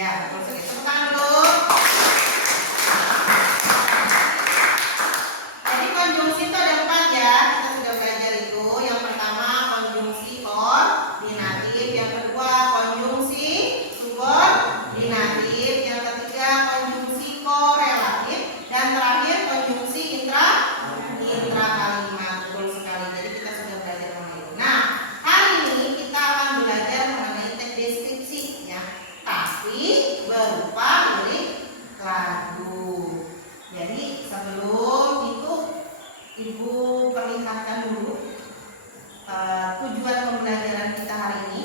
Ya, betul sekali. Tepuk tangan dulu. Jadi konjungsi itu ada 4 ya. Kita sudah belajar itu. Yang pertama konjungsi koordinatif, yang kedua konjungsi subordinatif, yang ketiga konjungsi korelatif, dan terakhir konjungsi intra-kalimat. Betul sekali. Jadi kita sudah belajar mengenai itu. Nah, hari ini kita akan belajar mengenai teks deskripsi ya. Tapi berupa lirik lagu. Jadi sebelum itu Ibu perlihatkan dulu tujuan pembelajaran kita hari ini.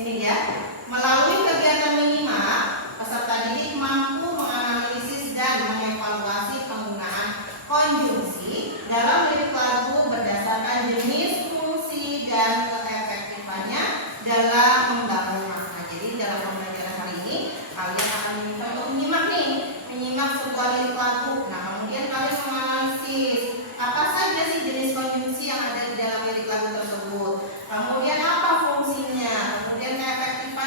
Ini dia. Melalui kegiatan menyimak, peserta didik mampu menganalisis dan mengevaluasi penggunaan konjungsi dalam lirik lagu berdasarkan jenis, fungsi, dan keefektifannya dalam membangun makna. Jadi dalam pembelajaran hari ini kalian akan diminta untuk menyimak sebuah lirik lagu. Nah, kemudian kalian menganalisis apa saja sih jenis konjungsi yang ada di dalam lirik lagu tersebut. Kemudian apa fungsinya, kemudian keefektifan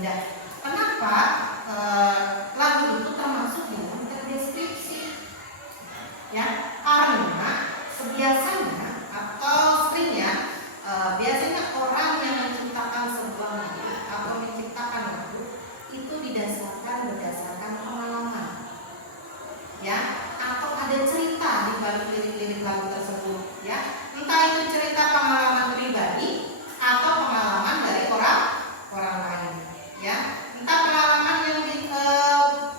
indah. Kenapa lagu itu termasuk dalam deskripsi? Ya, karena biasanya atau seringnya biasanya orang yang menciptakan sebuah lagu atau menciptakan lagu itu berdasarkan pengalaman, ya, atau ada cerita di balik lirik-lirik lagu tersebut, ya, entah itu cerita pengalaman pribadi atau pengalaman dari orang lain, ya, entah pengalaman yang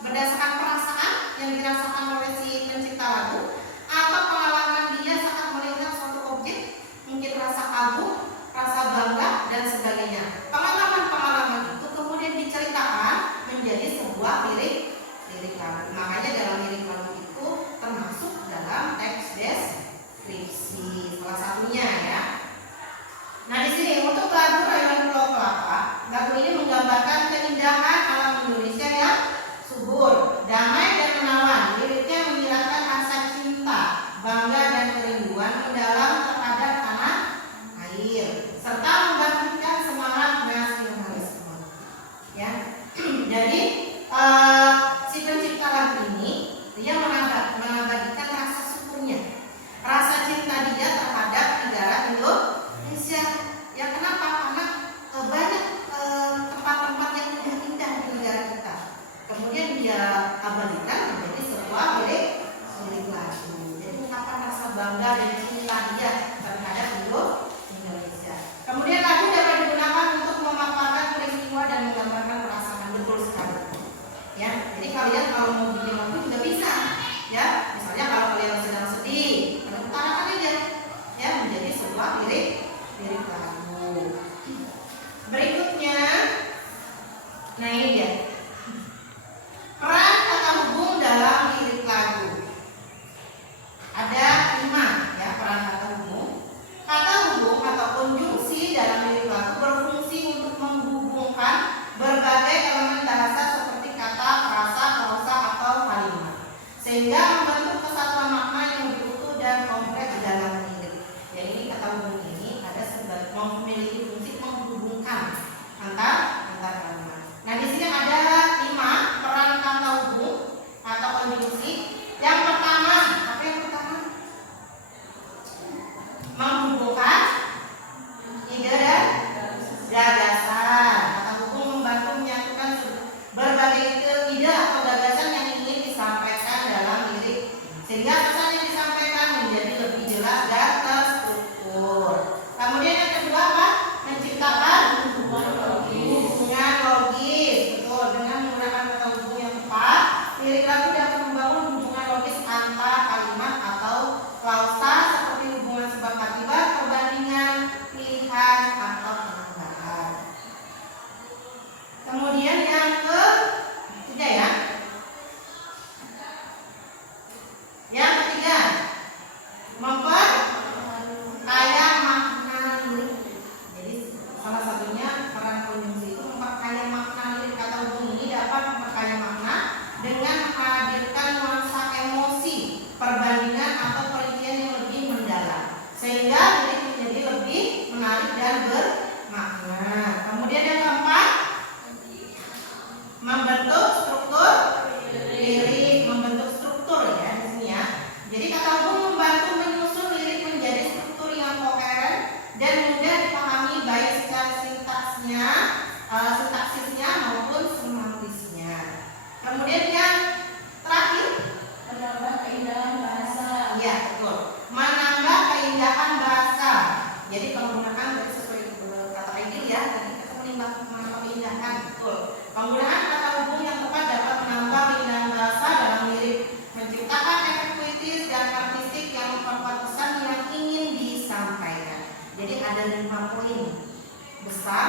berdasarkan perasaan yang dirasakan oleh si pencipta lagu, atau pengalaman dia saat melihat suatu objek, mungkin rasa kagum, rasa bangga dan sebagainya. Pengalaman-pengalaman itu kemudian diceritakan menjadi sebuah lirik lagu. Makanya dalam lirik lagu itu termasuk dalam teks deskripsi salah satunya, ya. Nah, di sini untuk lagu Rayuan Pulau Kelapa, lagu ini menggambarkan keindahan alam Indonesia yang subur, damai dan menawan. Liriknya menghilangkan rasa cinta, bangga dan kerinduan mendalam terhadap tanah air, serta membangkitkan semangat nasionalisme. Ya, jadi si pencipta lagu ini dia mengabadikan rasa syukurnya, rasa cinta dia terhadap negara Indonesia. Ya, kenapa? Karena banyak tempat-tempat yang indah-indah di negara kita. Kemudian dia abadikan menjadi sebuah lirik lagu. Jadi ungkapan rasa bangga dan cinta dia terhadap Indonesia. Kemudian lagu dapat digunakan untuk memaparkan peristiwa dan menggambarkan perasaan. Betul sekali. Ya, jadi kalian kalau mau bikin lagu juga bisa. Ya, misalnya kalau kalian sedang sedih, kalian utarakan aja, ya, menjadi sebuah lirik lagu. Berikutnya, nah ini dia. Peran kata hubung dalam lirik lagu. Ada 5, ya, peran kata hubung. Kata hubung atau konjungsi dalam lirik lagu berfungsi untuk menghubungkan berbagai elemen bahasa seperti kata, frasa, klausa atau kalimat, sehingga membentuk kesatuan makna yang lebih utuh dan kompleks dalam lirik. Jadi kata hubung ini ada memiliki fungsi menghubungkan antar kalimat. Nah, di sini ada 5 peran kata hubung atau konjungsi. Yang pertama, apa yang pertama? Menghubungkan ide dan gagasan. Kata hubung membantu menyatukan berbagai ide atau gagasan yang ingin disampaikan dalam lirik, sehingga pesan yang disampaikan menjadi lebih jelas dan terstruktur. Kemudian yang kedua apa? Menciptakan hubungan logis. Betul, dengan menggunakan kata hubung yang tepat, lirik lagu dapat membangun hubungan logis antar kalimat atau klausa seperti hubungan sebab akibat, perbandingan, pilihan atau penambahan. Kemudian yang ketiga, ya. Yang ketiga, memperkaya makna lirik. Jadi salah satunya peran konjungsi itu memperkaya makna lirik. Kata hubung ini dapat memperkaya makna dengan menghadirkan nuansa emosi, perbandingan atau perincian yang lebih mendalam, sehingga lirik menjadi lebih menarik dan bermakna. Kemudian yang keempat, membentuk struktur lirik, membentuk struktur, ya, di sini, ya. Jadi kata hubung membantu menyusun lirik menjadi struktur yang koheren dan mudah dipahami baik secara sintaksisnya maupun semantisnya. Kemudian yang terakhir, menambah keindahan bahasa. Ya, betul. Menambah keindahan bahasa. Jadi penggunaan dari sesuai kata ideal, ya. Tadi kita menambah keindahan, betul. Penggunaan kata hubung yang tepat dapat menambah keindahan bahasa dalam lirik, menciptakan efek puitis dan artistik yang memperkuat pesan yang ingin disampaikan. Jadi ada 5 poin besar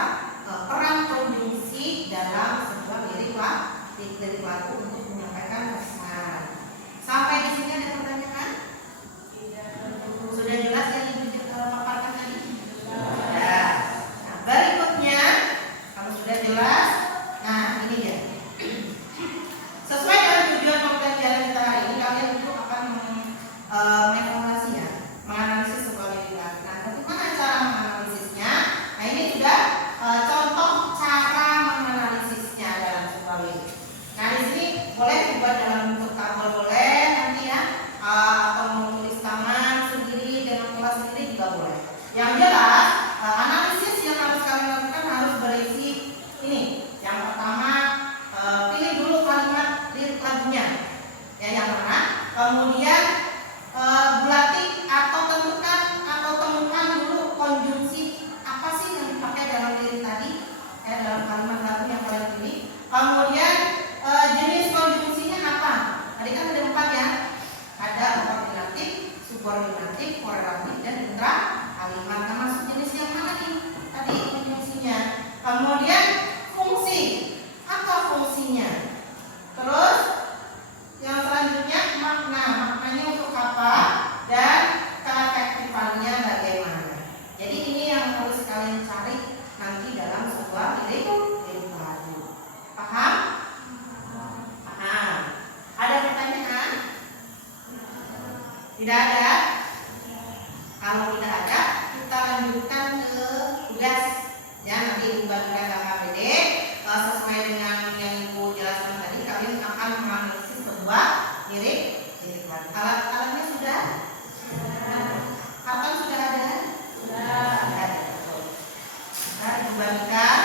peran konjungsi dalam sebuah lirik lagu untuk menyampaikan pesan. Sampai di sini ada pertanyaan? Sudah jelas yang Ibu paparkan tadi? Sudah. Nah, berikutnya, kalau sudah jelas, nah ini dia. Sesuai dengan tujuan pembelajaran kita hari ini, kalian itu akan mengevaluasi, ya, menganalisis sebuah lirik lagu. Nah, bagaimana cara menganalisisnya? Nah, ini sudah contoh cara menganalisis Kemudian jenis konjungsinya apa? Tadi kan ada 4 ya. Ada koordinatif, subordinatif, korelatif, dan intrakalimat. Nah, masuk jenis yang mana nih? Tadi konjungsinya. Kemudian fungsi. Apa fungsinya? Terus yang selanjutnya makna. Maknanya untuk apa? Dan keefektifannya bagaimana? Jadi ini yang harus kalian cari nanti dalam sebuah lirik lagu. Paham? Paham. Ada pertanyaan? Tidak ada? Kalau tidak ada, kita lanjutkan ke tugas. Ya, nanti Ibu bagikan KKBD sesuai dengan yang Ibu jelaskan tadi. Kalian akan menganalisis sebuah lirik lagu. Alat-alatnya sudah? Kapan sudah ada? Sudah ada. Nah, Ibu bagikan.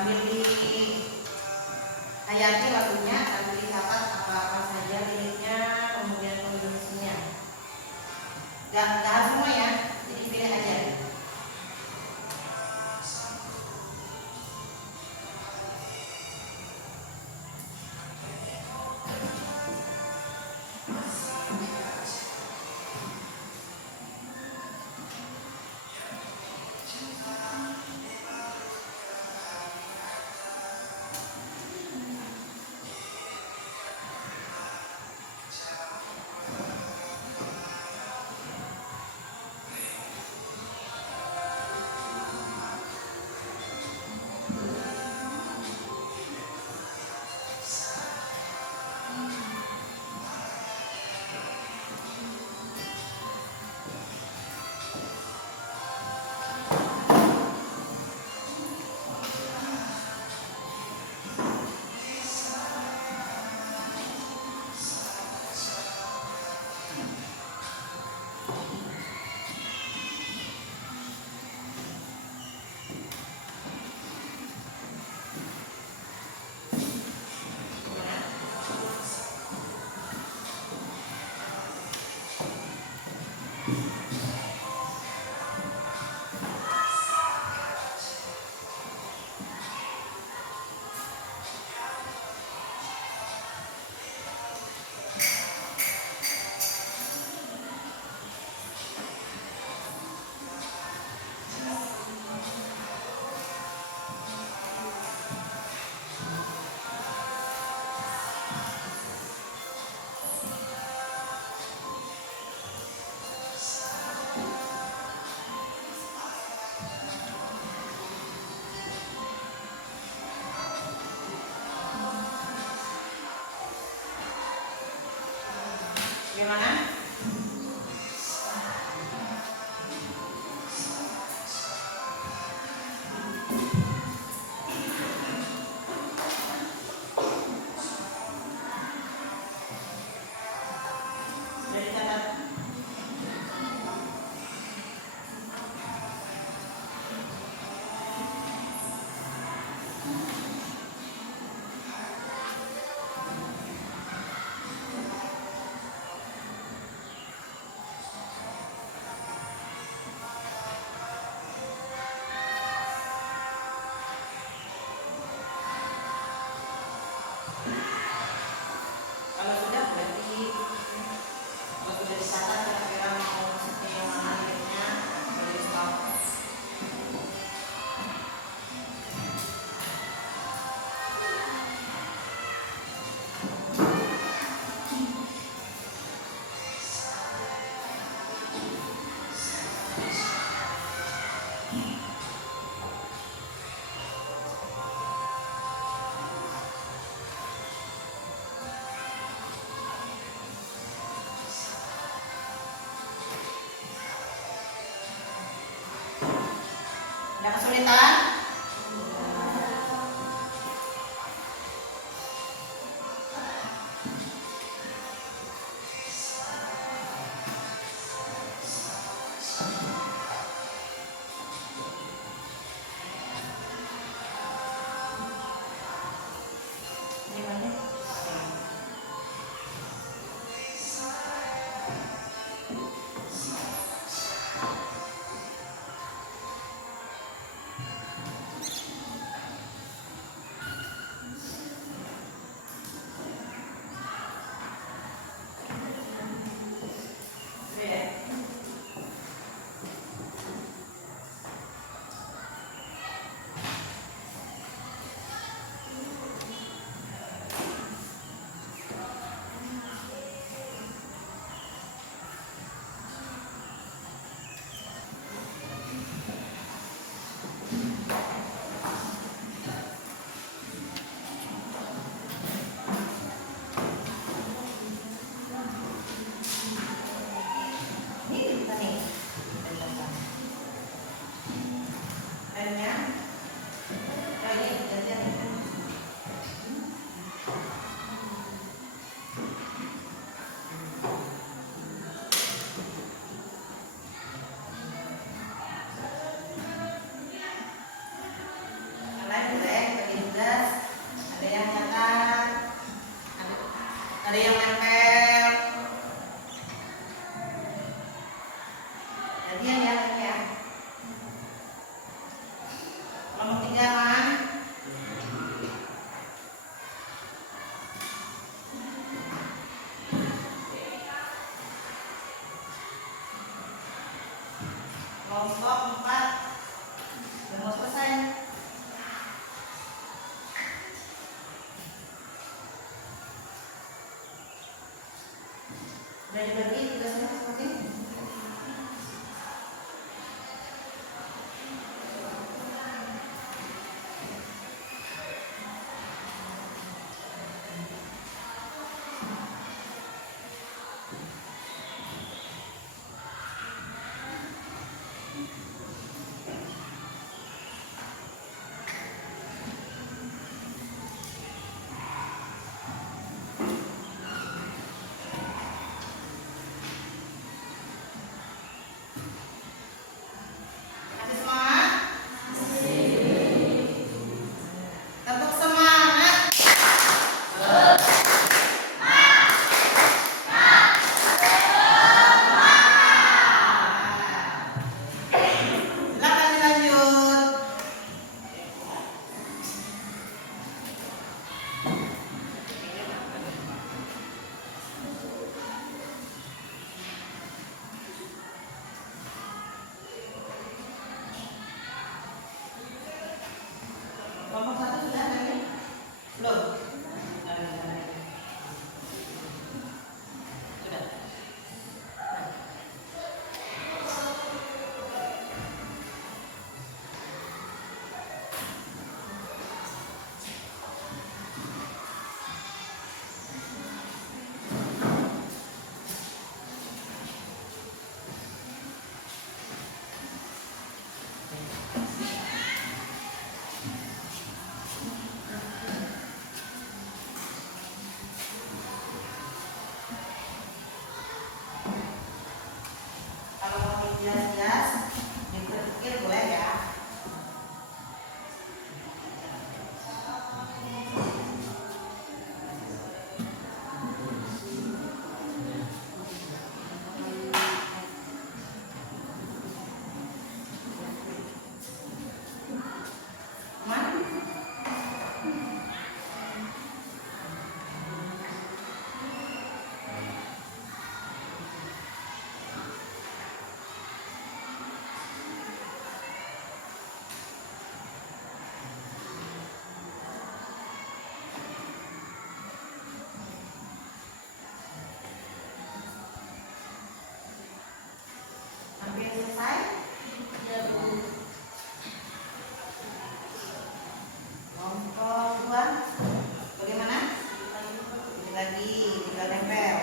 sambil dihayati lagunya, sambil dicatat apa-apa saja liriknya, kemudian konjungsinya. Gak harus semua ya, jadi pilih aja. Gimana? Sudah dicatat? Kalau sudah berarti kalau sudah dicatat kira-kira mau seperti yang mana liriknya, boleh di stop. Ada kesulitan? Gimana? Kelompok 4 udah mau selesai. Udah dibagi tugasnya seperti ini. Masih semangat? Tepuk semangat. Silakan dilanjut. Kelompok 1 sudah tadi? Belum? Sudah. Kalau mau dijelas-jelas, dipikir boleh ya. Aman? Hampir selesai? Kelompok 2 bagaimana? Ini lagi tinggal nempel.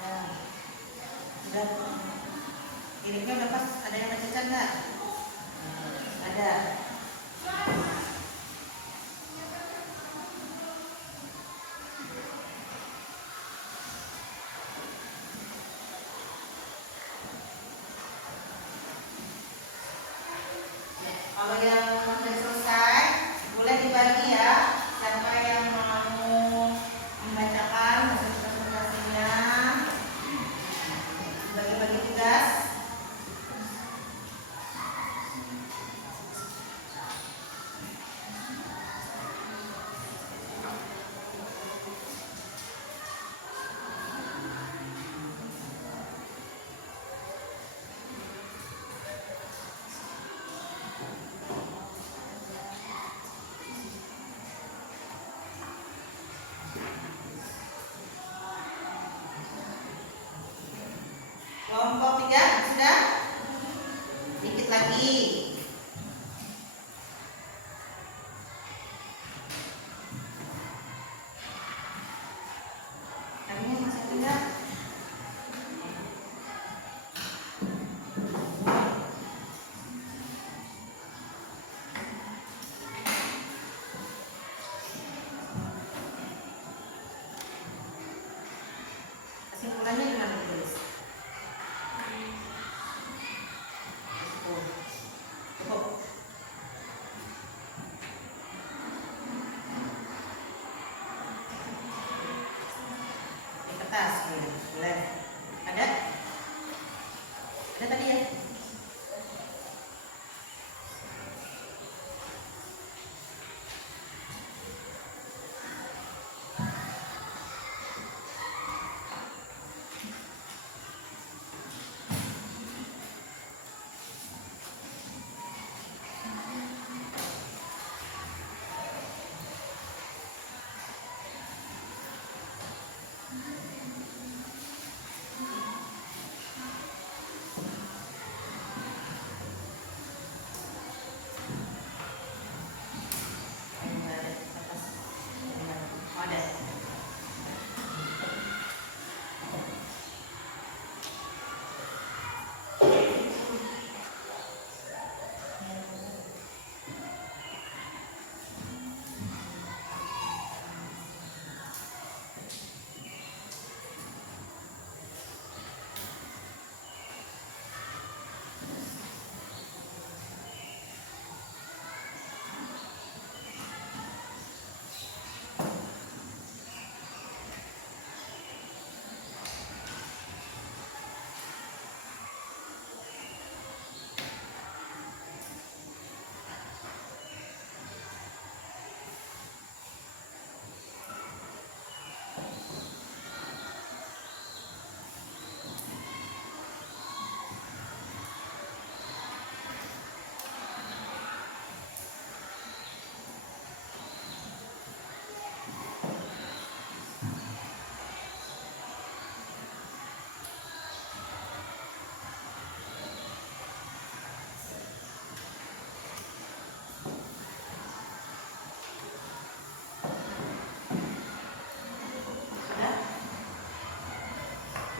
Nah, sudah. Kirimnya udah pas. Ada yang cacat nggak? Ada. Kalau yang sudah selesai, boleh dibagi ya. Siapa yang mau membacakan hasil presentasinya, bagi-bagi tugas. Kelompok 3 sudah? Dikit lagi. Kami masih tidak. Kesimpulannya gimana tulis?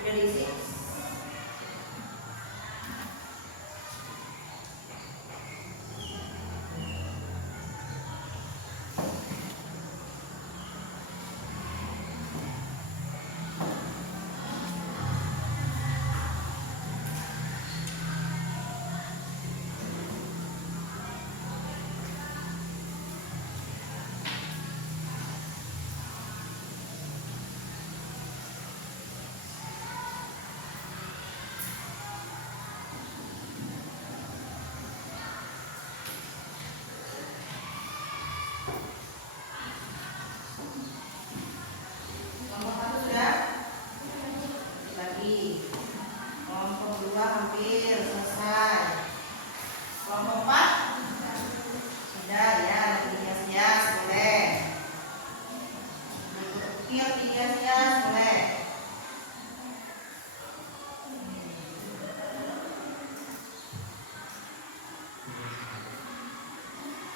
Sudah diisi? Kelompok 1 sudah? Lagi. Kelompok 2 hampir selesai. Kelompok 4 sudah ya, lagi hias-hias boleh. Ukir hias-hias boleh.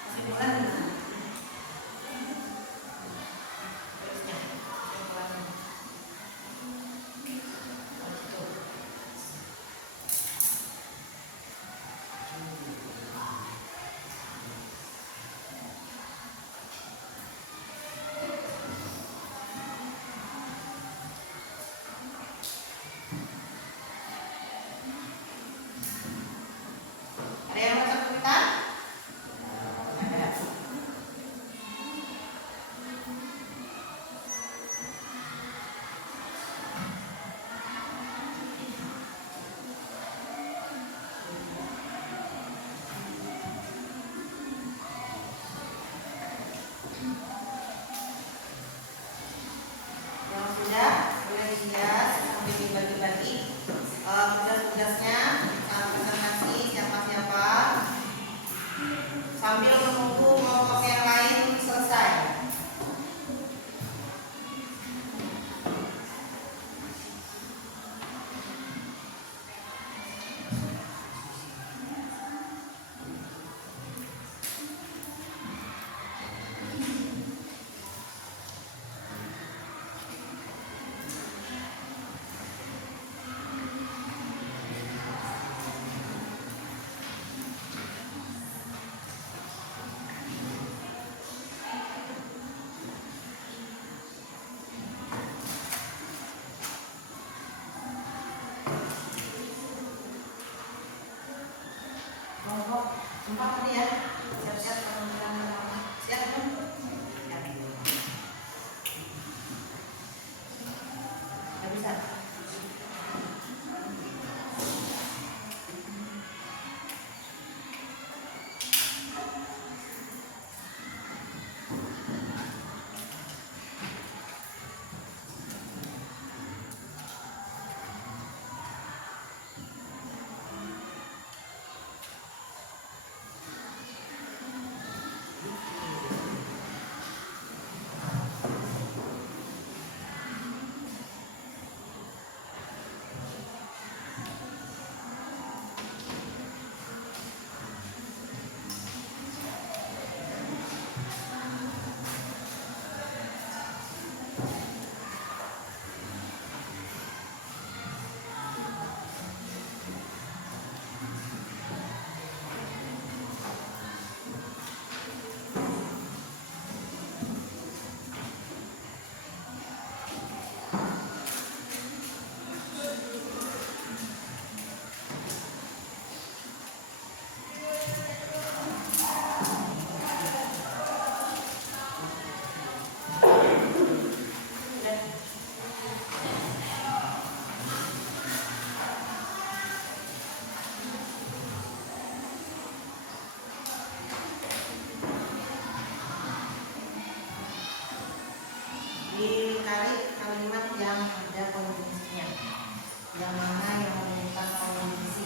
Kesimpulan gimana? Terusnya, kesimpulannya. Ada yang baca cerita? Ada. Yang sudah boleh dihias sampai dibagi-bagi tugas-tugasnya, cara presentasi siapa-siapa sambil menunggu kelompok yang lain selesai. Kelompok 4 tadi ya, siap-siap pengambilan pertama. Siap belum? Siap. Sudah bisa? Dicari kalimat yang ada konjungsinya, yang mana yang menunjukkan konjungsi.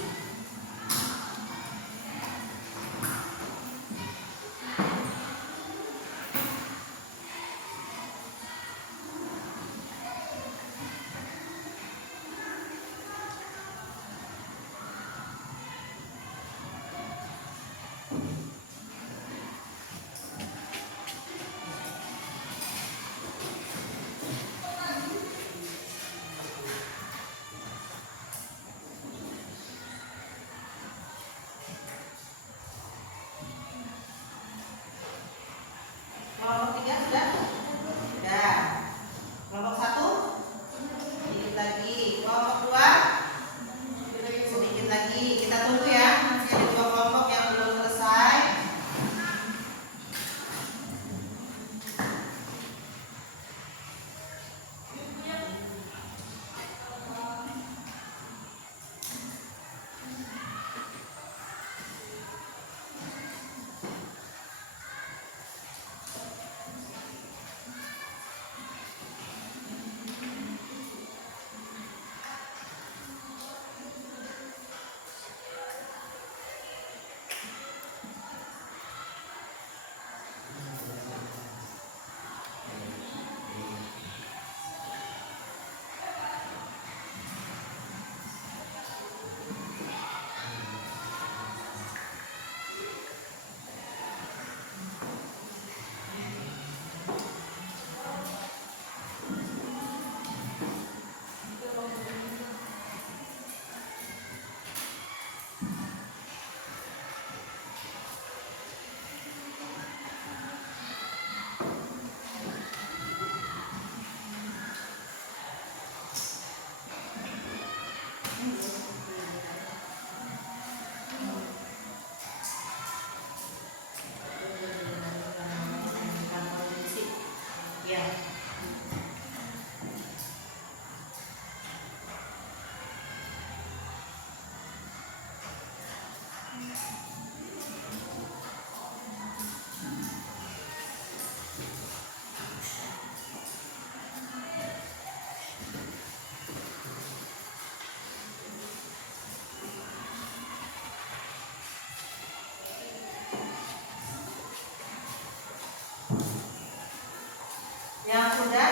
Yang sudah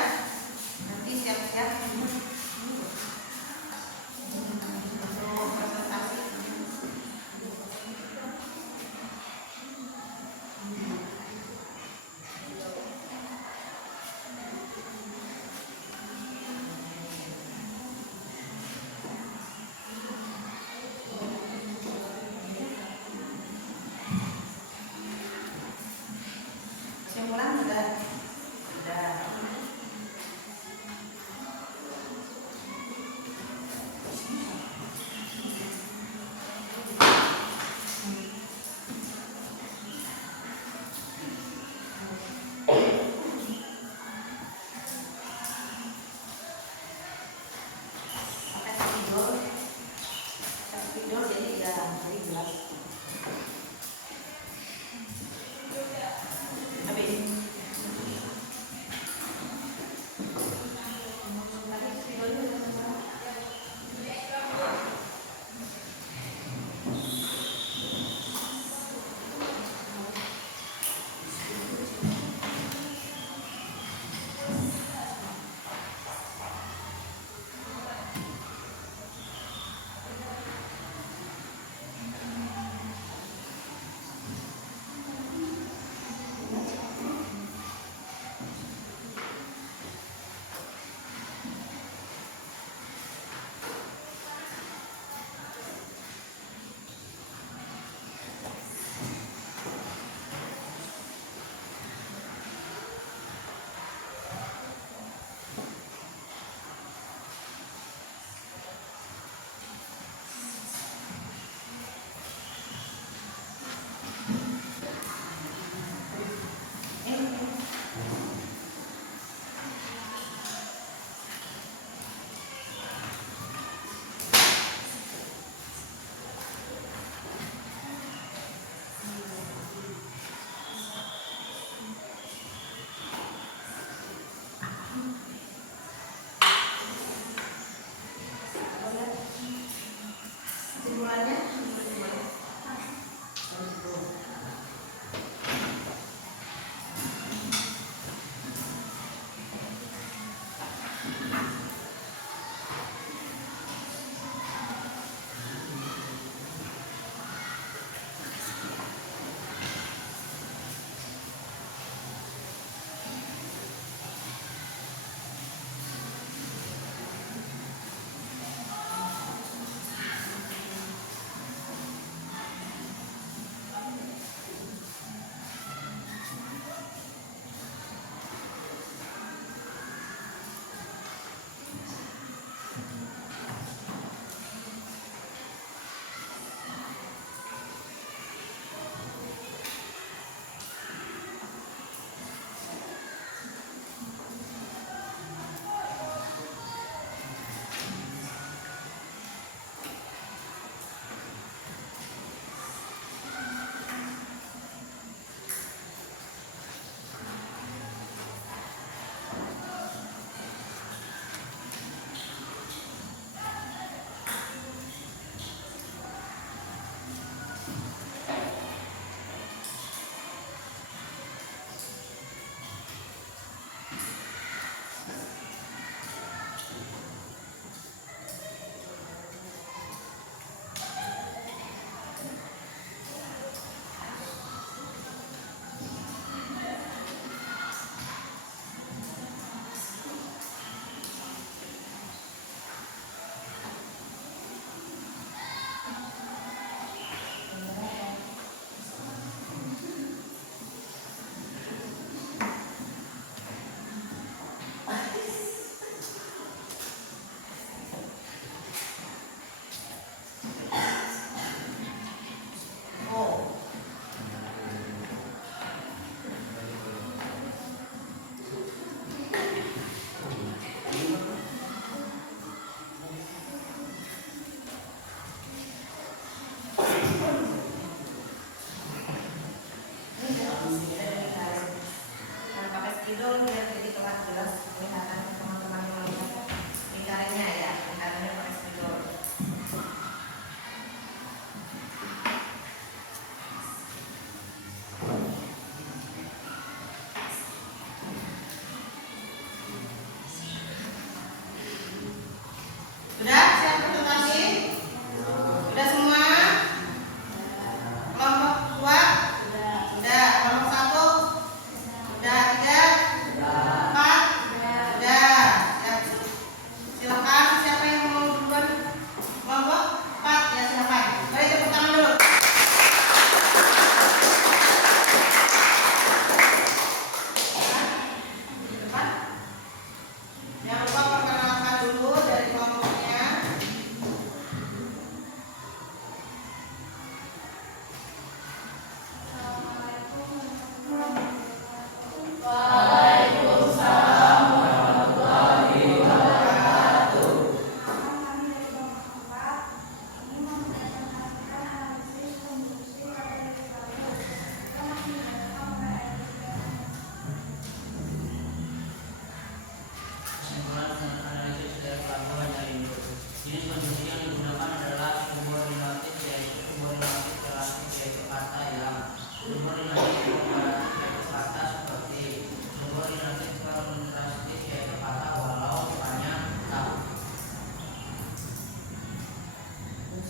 nanti siap-siap untuk presentasi.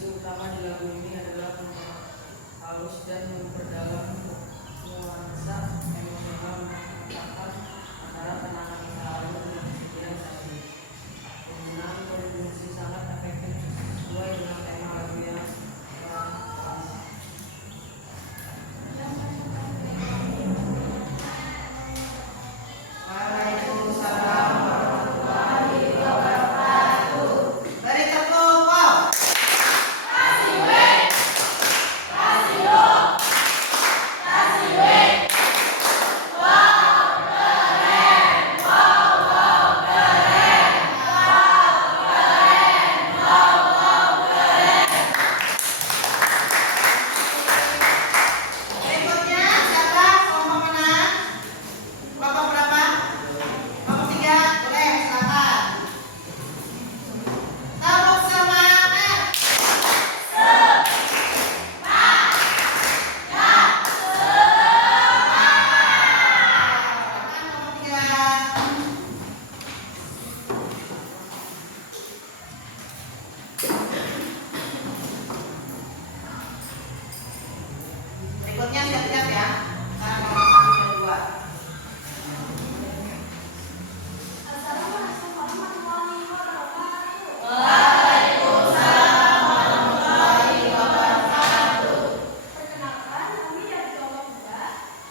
Isu utama di lagu ini adalah memperhalus dan memperdalam nuansa emosional menciptakan antara kenangan masa lalu dan kesedihan saat ini. Penggunaan konjungsi sangat efektif sesuai dengan tema lagu yang telah Waalaikumsalam warahmatullahi wabarakatuh. Beri tepuk wow. Berikutnya siapa kelompok menang? Kelompok berapa? Kelompok 3, boleh silakan. Tepuk semangat. Kelompok 3. Berikutnya siap-siap ya. Sekarang nomor 1 dan 2. Assalamualaikum warahmatullahi wabarakatuh. Waalaikumsalam warahmatullahi wabarakatuh. Perkenalkan, kami dari kelompok 2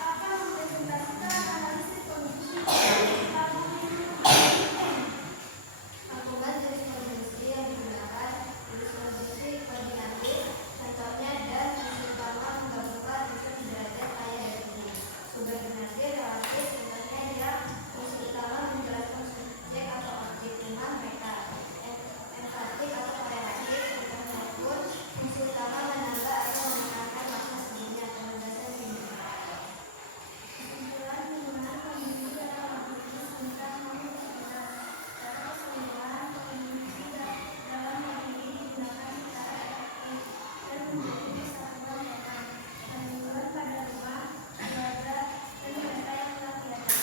akan mempresentasikan analisis kondisi lagu Rangkuman jenis kondisi yang digunakan jenis kondisi koordinatif, contohnya dan fungsi utama menggabungkan unsur derajat kaya dari ini. Subordinatif relatif, contohnya yang fungsi utama menjelaskan subjek atau objek dengan mereka. Enfatik atau korelatif, contohnya pun fungsi utama menambah atau mengurangi makna sebelumnya. Penugasan ini. Kesimpulan penggunaan kondisi dalam lagu ini tentang homoseksualitas. Cara keseluruhan kondisi dalam lagu ini digunakan secara efektif dan menjadi persatuan kata. Kandungan pada rumah, keluarga, dan mereka yang telah tiada.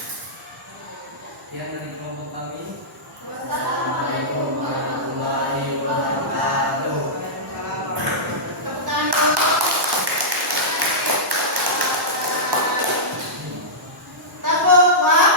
yang dari kelompok kami. Wassalamualaikum warahmatullahi wabarakatuh. Tepuk tangan dulu. Tepuk wow.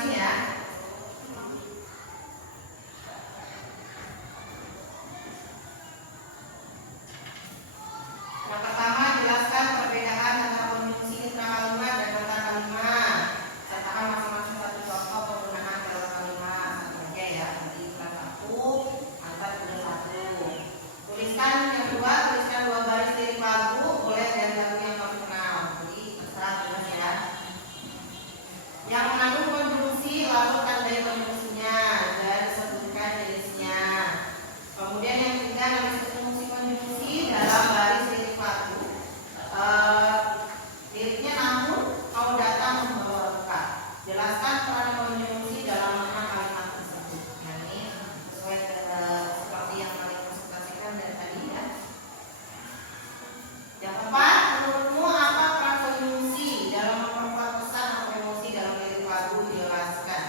masing-masing ya. Yang pertama, jelaskan perbedaan antara konjungsi intrakalima dan antarkalima. Sertakan masing-masing satu contoh penggunaan dalam kalimat. Satu aja ya, nanti kelas 1, antar udah 1. Tuliskan yang kedua, tuliskan 2 baris lirik lagu, boleh dari lagu yang kamu kenal. Jadi terserah tulis ya. Yang mengandung konjungsi, lalu tandai konjungsinya dan sebutkan jenisnya. Kemudian yang ketiga, analisis fungsi konjungsi dalam baris lirik lagu. Liriknya namun kau datang membawa luka. Jelaskan peran konjungsi dalam makna kalimat tersebut. Nah, ini sesuai seperti yang kalian konsultasikan dari tadi ya. Yang keempat, menurutmu apa peran konjungsi dalam memperkuat pesan atau emosi dalam lirik lagu? Jelaskan.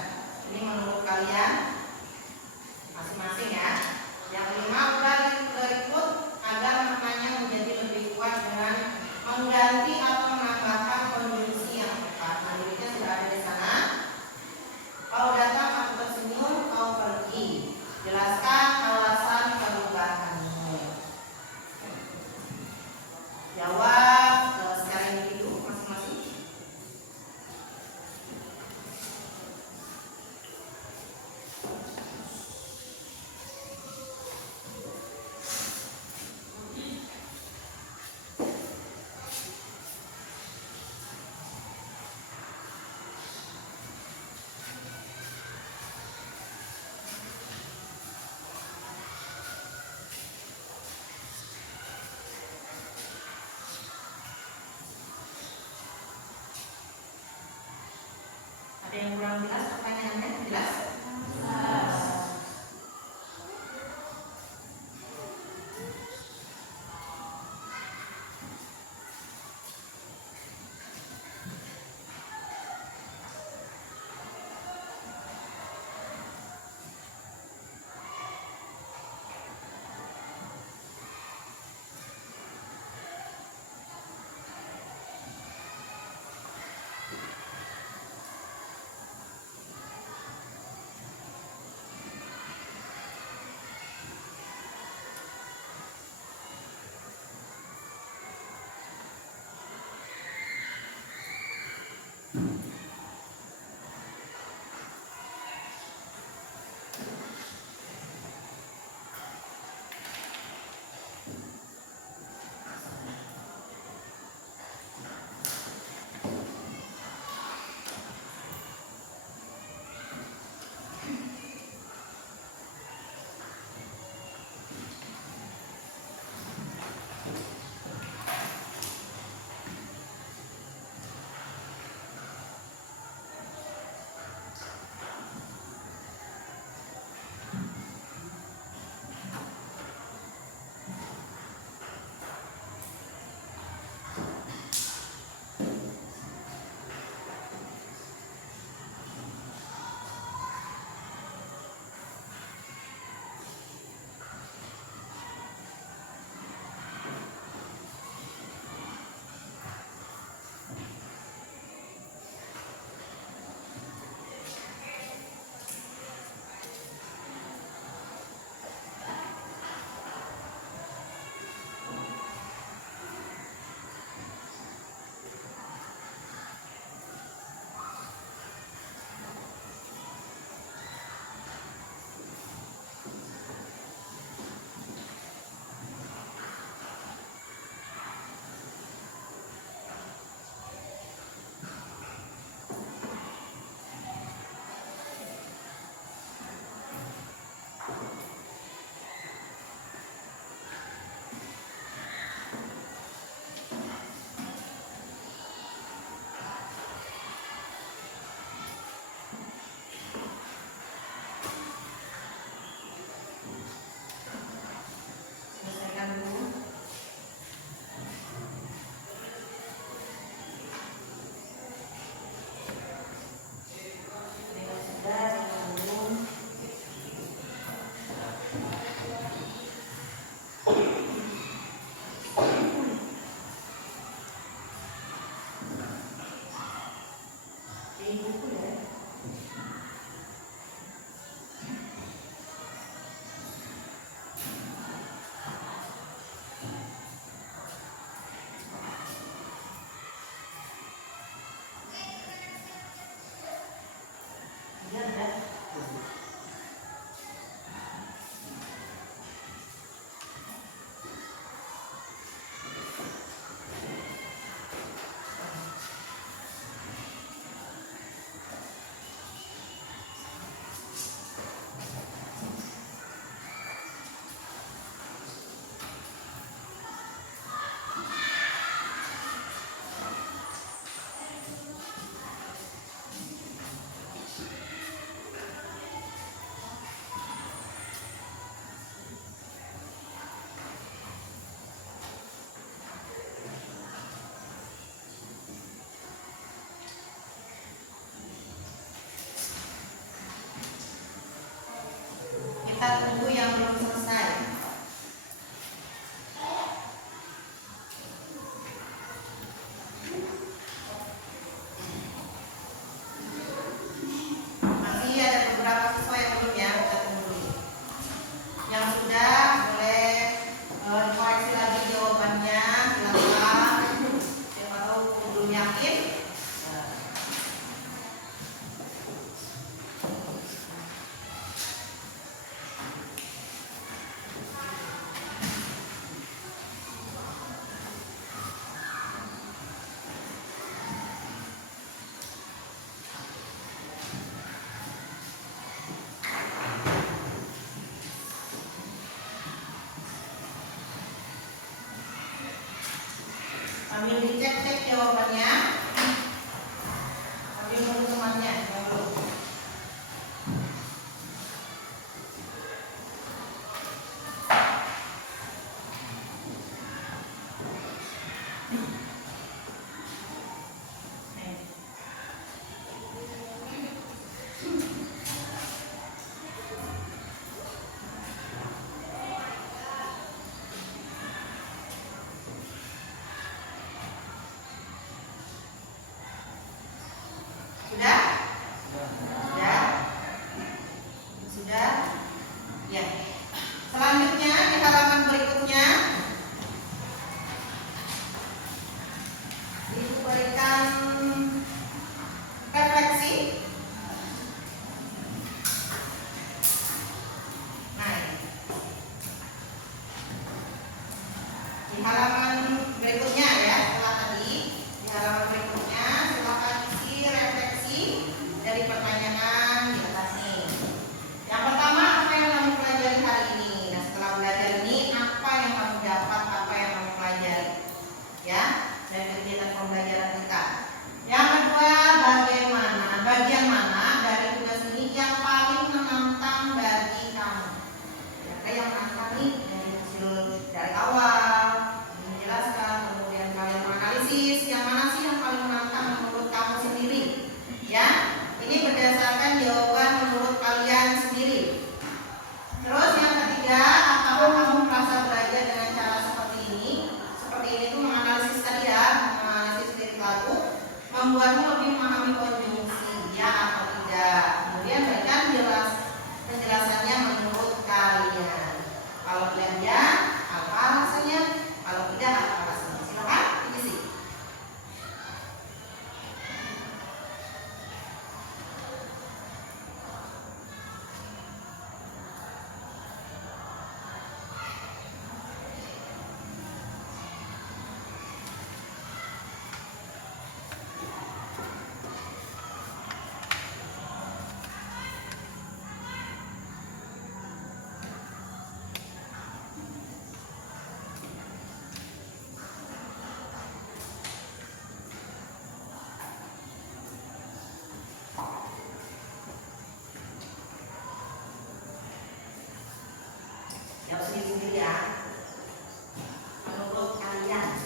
Ini menurut kalian masing-masing ya. Yang kelima, udah berikut agar maknanya menjadi lebih kuat dengan mengganti atau menambahkan konjungsi yang tepat. Nah, liriknya sudah ada di sana. Kau datang, aku tersenyum, kau pergi. Jelaskan alasan perubahanmu. Jawab secara individu masing-masing. Ada yang kurang jelas pertanyaannya? Jelas? membuatmu lebih memahami konjungsi, ya atau tidak. Kemudian berikan penjelasannya menurut kalian. Kalau kalian ya, apa alasannya? Kalau tidak, apa alasannya? Silakan isi. Jawab sendiri-sendiri ya. Menurut kalian.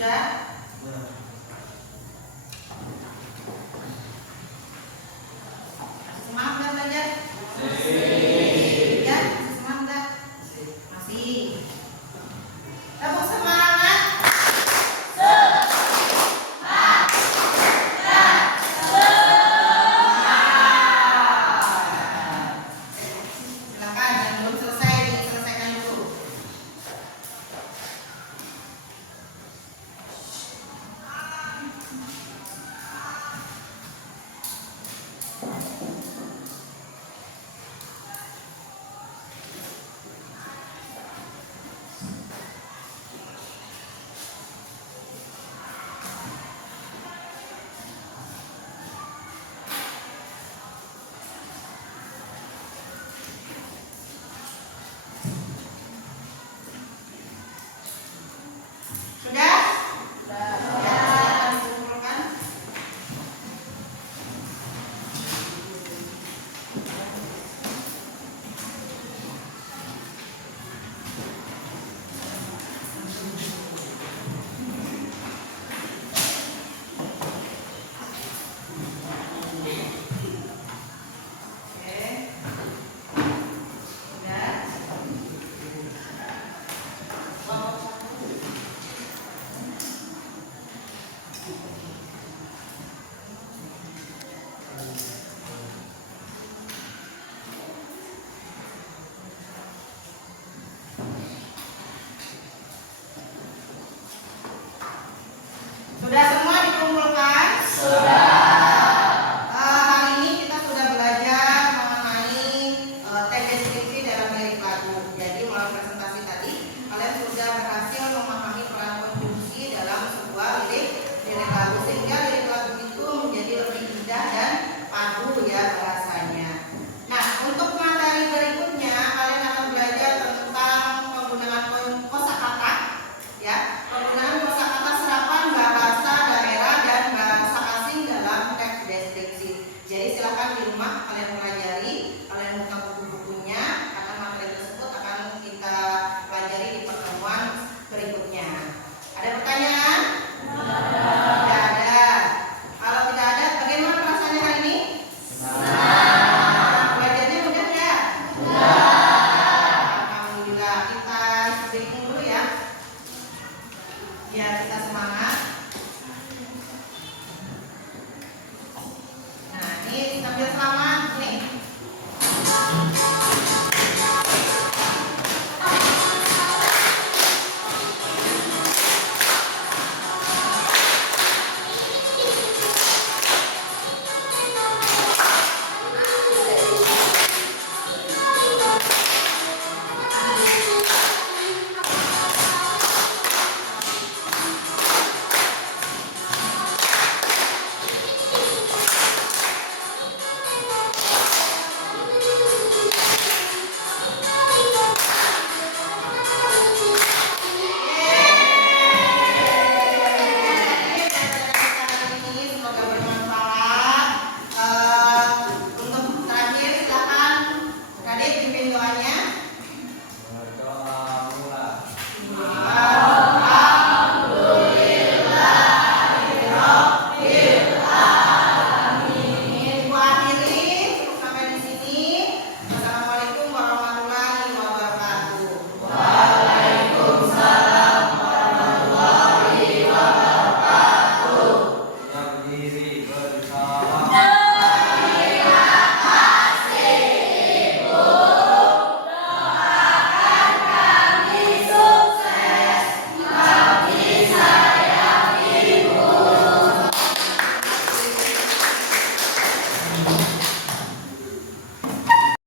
Sudah? Masih semangat belajar? Ya, masih semangat? Masih. Tepuk semangat. Silakan, yang belum selesai diselesaikan dulu. Sudah? Ya, silakan dikumpulkan. Oke. Sudah? Sudah semua dikumpulkan? Hari ini kita sudah belajar mengenai teks deskripsi dalam lirik lagu. Jadi melalui presentasi tadi, kalian sudah berhasil memahami peran konjungsi dalam sebuah lirik lagu, sehingga lirik